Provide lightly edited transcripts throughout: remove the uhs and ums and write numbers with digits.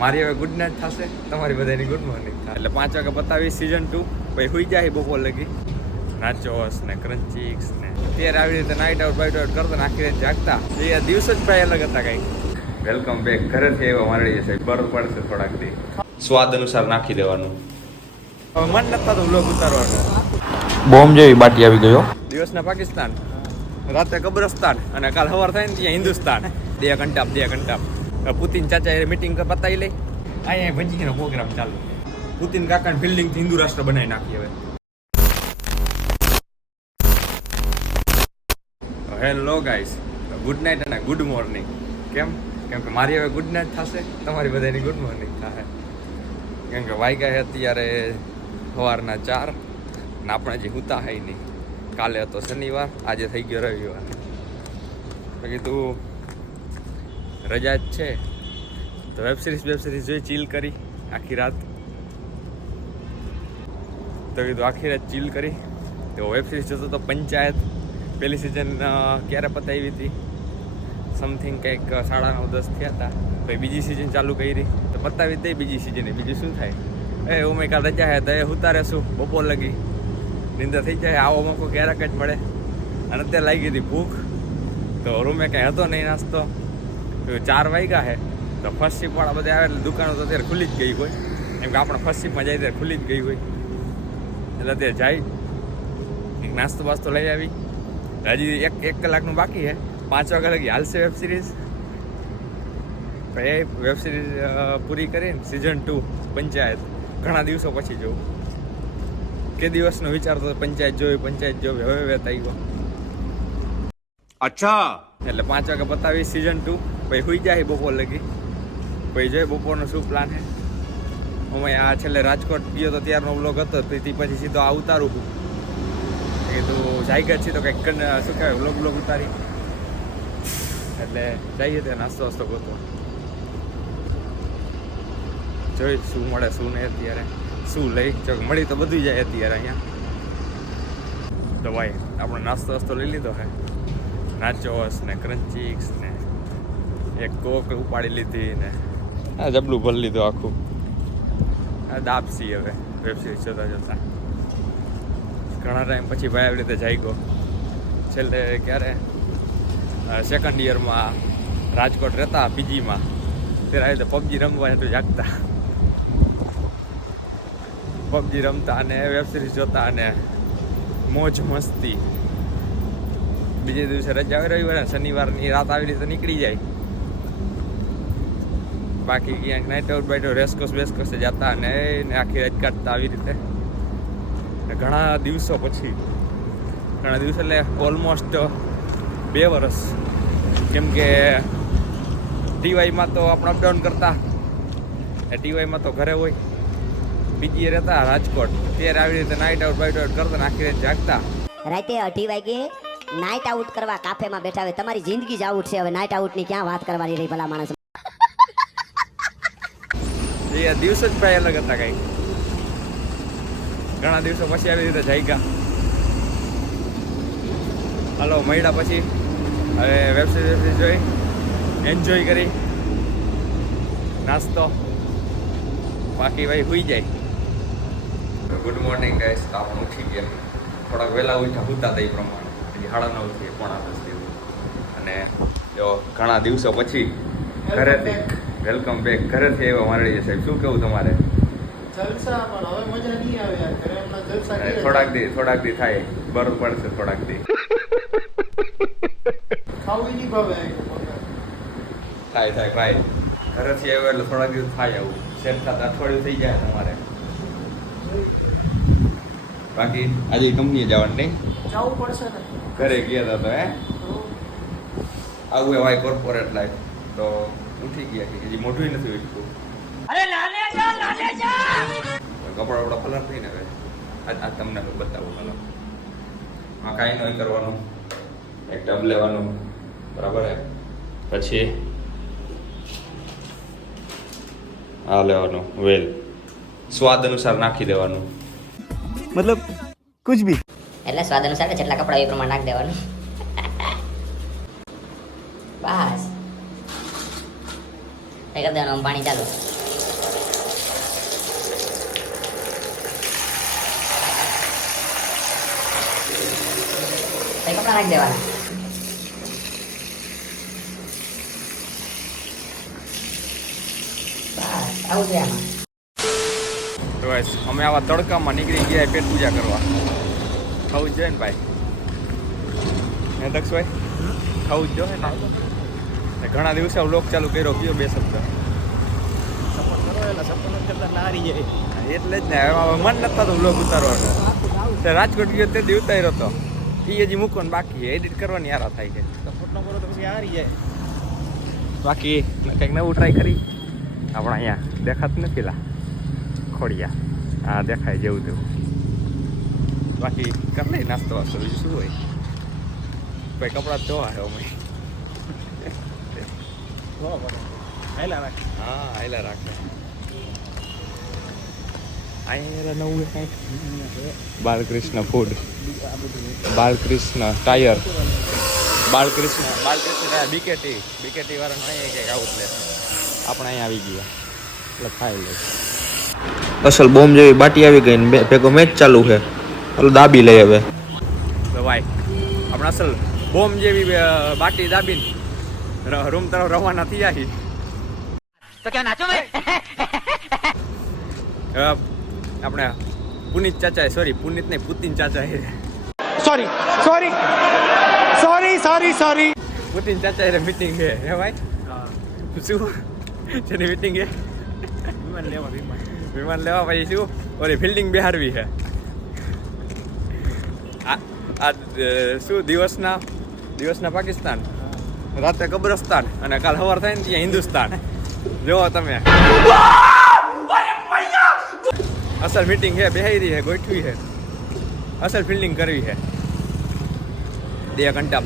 મારી હવે good night થશે, તમારી બધાની ગુડ મોર્નિંગ થાય. એટલે 5 વાગે બતાવી સીઝન 2, પછી સુઈ જાય બપોર લગી. નાચોસ ને ક્રન્ચીક્સ ને અત્યારે આવી રીતે નાઇટ આઉટ બાઇટ આઉટ કરતા આખી રાત જાગતા. એ દિવસ જ ભાઈ અલગ હતા કઈ. Welcome back. ઘરેથી એવા મારડી જશે, બરફ પડશે થોડાક દી. સ્વાદ અનુસાર નાખી દેવાનું. મન નતા તો વ્લોગ ઉતારવાનો. બોમ્બ જેવી બાટી આવી ગયો. દિવસના પાકિસ્તાન, રાતે કબ્રસ્તાન અને કાલ સવાર થાય ને ત્યાં હિન્દુસ્તાન. 2 ઘંટા પુતિન ચાચા એ મીટિંગ પતાવી લઈ. અહીંયા ભજીનો પ્રોગ્રામ ચાલુ. પુતિન કાકાને ફિલ્ડિંગથી હિન્દુ રાષ્ટ્ર બનાવી નાખી હવે. હેલો ગાઈસ, ગુડ નાઇટ અને ગુડ મોર્નિંગ. કેમ કે મારી હવે ગુડ નાઇટ થશે, તમારી બધાની ગુડ મોર્નિંગ થશે. કેમ કે વાગ્યા છે અત્યારે સવારના 4 ને આપણે હજી હુતા hay નહીં. કાલે હતો શનિવાર, આજે થઈ ગયો રવિવાર. તો કીધું રજા જ છે તો વેબ સિરીઝ જોઈ, ચીલ કરી આખી રાત. તો કીધું આખી રાત ચીલ કરી. તો વેબ સિરીઝ જોતો તો પંચાયત પહેલી સિઝન ક્યારે પતાવી હતી, સમથિંગ કંઈક 9:30-10 થયા હતા. પછી બીજી સિઝન ચાલુ કરી તો પતાવી દઈ બીજી સિઝન. બીજું શું થાય? ઉમે કાલ રજા હે તો એ ઉતારે શું બપોર લગી નિંદર થઈ જાય. આવો મોકો ક્યારેક જ મળે. અને અત્યારે લાગી હતી ભૂખ, તો રૂમે કાંઈ હતો નહીં નાસ્તો. 4 વાગ્યા છે તો ફર્સ્ટ શિપવાળા બધા આવે એટલે દુકાનો તો અત્યારે ખુલ્લી જ ગઈ હોય. એમ કે આપણે ફર્સ્ટ શિપમાં જાય ત્યારે ખુલ્લી જ ગઈ હોય. એટલે અત્યારે જાય એક નાસ્તો બાસ્તો લઈ આવી. હજી એક કલાકનું બાકી છે. 5 વાગ્યા લગી હાલશે વેબ સિરીઝ. એ વેબ સિરીઝ પૂરી કરીને સિઝન 2 પંચાયત ઘણા દિવસો પછી જોઉં. કે દિવસનો વિચારતો પંચાયત જોવી હવે વેત આવ્યો. અચ્છા. એટલે 5 વાગે બતાવી સીઝન 2, પછી સુઈ જાય બપોર લગી. પછી જોઈએ બપોરનો શું પ્લાન છે. અમે આ છેલ્લે રાજકોટ ગયો તો ત્યારનો વ્લોગ હતો, પછી સીધો આ ઉતારું છું. કીધું જાયગા છે તો કંઈક શું કહેવાય વ્લોગ ઉતારી. એટલે જઈએ ત્યાં નાસ્તો વાસ્તો ગોતો, જોઈ શું મળે શું નહીં. અત્યારે શું લઈ મળી તો બધું જાય અત્યારે અહીંયા. તો ભાઈ આપણે નાસ્તો વાસ્તો લઈ લીધો હે. નાચોસ ને ક્રન્ચીક્સ ને એક કોક ઉપાડી લીધી ને આ જબલું ભરી લીધું આખું. આ દાપસી હવે વેબ સિરીઝ જોતા ઘણા ટાઈમ પછી ભાઈ આવી રીતે જાગ્યો. છેલ્લે ક્યારે સેકન્ડ યરમાં રાજકોટ રહેતા પીજીમાં, ત્યારે આવી રીતે પબજી રમવા એટલું જાગતા. પબજી રમતા અને વેબ સિરીઝ જોતા અને મોજ મસ્તી. બીજે દિવસે રજા આવી રવિવારે શનિવારની રાત આવી રીતે નીકળી જાય. બાકી ક્યાંક નાઇટ આઉટ બાઇટ રેસકોસ બેસકોસે જતા અને આખી રાત કાઢતા આવી રીતે. ઘણા દિવસો એટલે ઓલમોસ્ટ 2 વર્ષ. કેમ કે ટીવાયમાં તો આપણે અપડાઉન કરતા, ટીવાયમાં તો ઘરે હોય, બીજી રહેતા રાજકોટ. ત્યારે આવી રીતે નાઇટ આઉટ બાઇટ આઉટ કરતા આખી રાત જાગતા. રાતે 8 વાગે નાઇટ આઉટ કરવા કાફેમાં બેઠા હોય. તમારી જિંદગી જ આઉટ છે. હવે નાઇટ આઉટની ક્યાં વાત કરવાની રહી ભલા માણસ. એ દિવસ જ ભાઈ અલગ હતા કઈ. ઘણા દિવસો પછી આવી રીતે જાગ્યા. હાલો મળ્યા પછી હવે વેબ સિરીઝ જોઈ, એન્જોય કરી નાસ્તો. બાકી ભાઈ સુઈ જાય. Good morning guys. આપણે ઉઠી ગયા, થોડાક વહેલા ઉઠ્યા હતા એ પ્રમાણે. હજી 9:30 થી 9:45 જેવું. અને જો ઘણા દિવસો પછી ઘરેથી વેલકમ બેક. ઘરેથી એવા મારડી જશે. શું કેવું તમારે? જલસા, પણ હવે મજા નહીં આવે યાર. ઘરે હમણાં જલસા કરે. થોડાક દી થાય, બરફ પડશે થોડાક દી. ખાવું નહીં ભાવે. થાય ભાઈ. ઘરેથી આવ્યો એટલે થોડાક દિવસ થાય આવું. સેટ થતા અઠવાડિયું થઈ જાય તમારે. બાકી આજે કંપનીએ જવાનું નહીં? જવું પડશે ને. ઘરે ગયા હતા તો આવું એ ભાઈ કોર્પોરેટ લાઈફ. તો ઉઠી ગયા કે હજી મોઢું નથી ઉઠતું. કપડા વપડા કલર થઈને હવે આ તમને બતાવું. હાલો, આ કાંઈ નહીં કરવાનું. એક ટબ લેવાનું, બરાબર હે. પછી આ લેવાનું વેલ, સ્વાદ અનુસાર નાખી દેવાનું. मतलब कुछ भी. એટલે સ્વાદ અનુસાર જેટલા કપડા એ પ્રમાણે નાખ દેવાનું. બસ એ કરી દેવાનું. પાણી ચાલુ. પછી કપડા રાખી દેવાના. બસ આવું છે આમાં. તો guys, અમે આવા તડકામાં નીકળી ગયા પેટ પૂજા કરવા. ખાવું જ જોઈએ ને ભાઈ, હે દક્ષભાઈ? ખાવું જ જોઈએ ને. ઘણા દિવસે વ્લોગ ચાલુ કર્યો, કયો 2 શબ્દ એટલે જ ને. હવે મન નથી થતું વ્લોગ ઉતારવાનો. રાજકોટ ગયો તે દી ઉતાર્યો હતો, એ હજી મૂકો ને બાકી એડિટ કરવાની યારા થાય છે. બાકી કંઈક નવું ટ્રાય કરી. આપણે અહીંયા દેખાતું નથી પેલા ખોડિયા, હા દેખાય જેવું તેવું. બાકી કરી લઈ નાસ્તો વાસ્તો, બીજું શું હોય. ભાઈ કપડાં ધોવા છે અમે. હા હાઈલા રાખે. અહીંયા નવું કંઈક Balkrishna food, Balkrishna tyre, Balkrishna tyre, BKT વાળાનું અહીંયા કંઈક આઉટલેટ. આપણે અહીંયા આવી ગયા એટલે ખાઈ લે. અસલ બોમ્બ જેવી બાટી આવી ગઈ ને ભેગો મેચ ચાલુ છે. હાલો દાબી લઈ હવે. તો ભાઈ આપણે અસલ બોમ્બ જેવી બાટી દાબીને રૂમ તરફ રવાના થયા છીએ. તો ક્યાં નાચો ભાઈ? આપણે પુનિત ચાચા, સોરી પુનિત નહીં, પુતિન ચાચા Sorry. પુતિન ચાચા મીટિંગ છે હે ભાઈ? શું જેની મીટિંગ છે? વિમાન લેવા પછી શું ઓલી ફિલ્ડિંગ બિહારવી છે. આ શું દિવસના પાકિસ્તાન, રાતે કબ્રસ્તાન અને કાલ સવાર થાય ને ત્યાં હિન્દુસ્તાન. જોવો તમે અસલ મીટિંગ છે, બેહારી છે, ગોઠવી છે, અસલ ફિલ્ડિંગ કરવી છે. 2 ઘંટા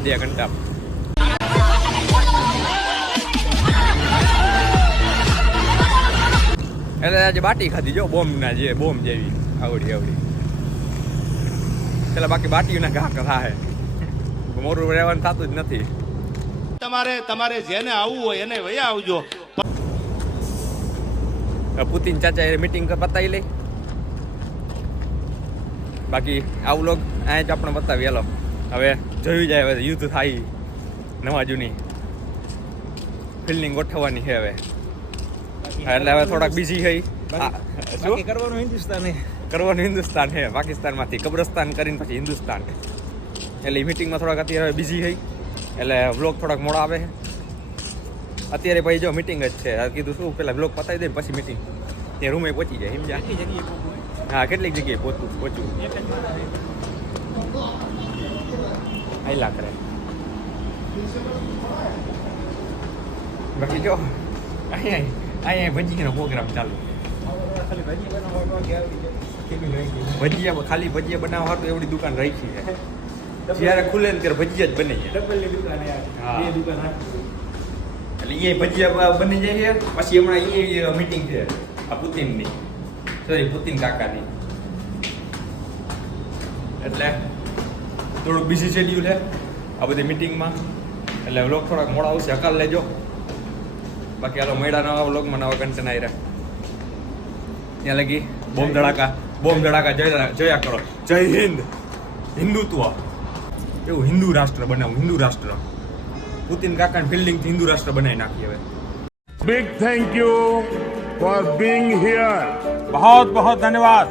એટલે આજે બાટી ખાધી જો બોમ્બના જે બોમ્બ જેવી આવડી પેલા. બાકી બાટીઓના ઘા થાય, મોરું રહેવાનું થતું જ નથી. તમારે જેને આવવું હોય એને વયા આવજો. પુતિન ચાચા એ મીટિંગ પતાવી લઈ. બાકી આ વ્લોગ અહીંયા જ આપણે બતાવી. હાલો હવે જોયું જાય, હવે યુદ્ધ થાય નવા જૂની ફિલ્ડિંગ ગોઠવવાની છે હવે. એટલે હવે થોડાક બીજી થઈ કરવાનું હિન્દુસ્તાન છે, પાકિસ્તાનમાંથી કબ્રસ્તાન કરીને પછી હિન્દુસ્તાન. એટલે એ મિટિંગમાં થોડાક અત્યારે બીજી થઈ એટલે વ્લોગ થોડાક મોડા આવે છે. અત્યારે ભાઈ જો મિટિંગ જ છે, કીધું શું પેલા વ્લોગ પતાવી દે પછી મિટિંગ ત્યાં રૂમે પહોંચી જાય. સમજ્યા? હા કેટલીક જગ્યાએ પહોંચવું હાઈલા કરે. બાકી જો અહીંયા ભજીયાનો પ્રોગ્રામ ચાલુ. ભજીયા ખાલી ભજીયા બનાવવા હાટુ એવડી દુકાન રાખી છે. જ્યારે ખુલે ને ત્યારે ભજીયા જ બની જાય. એટલે એ ભજીયા બની જાય છે. પછી હમણાં એ મીટિંગ છે આ પુતિનની, સોરી પુતિન કાકાની. એટલે થોડુંક બિઝી શેડ્યુલ છે આ બધી મિટિંગમાં. એટલે વ્લોગ થોડાક મોડા આવશે, હકાલ લેજો. બાકી હાલો મળ્યા નવા વ્લોગમાં, નવા કન્ટેન્ટ આવી રહ્યા. ત્યાં લગી બોમ્બ ધડાકા જોયા કરો. જય હિન્દ. હિન્દુત્વ એવું હિન્દુ રાષ્ટ્ર બનાવું, હિન્દુ રાષ્ટ્ર. પુતિન કાકાની ફિલ્ડિંગથી હિન્દુ રાષ્ટ્ર બનાવી નાખી હવે. Big thank you for being here. बहुत बहुत धन्यवाद.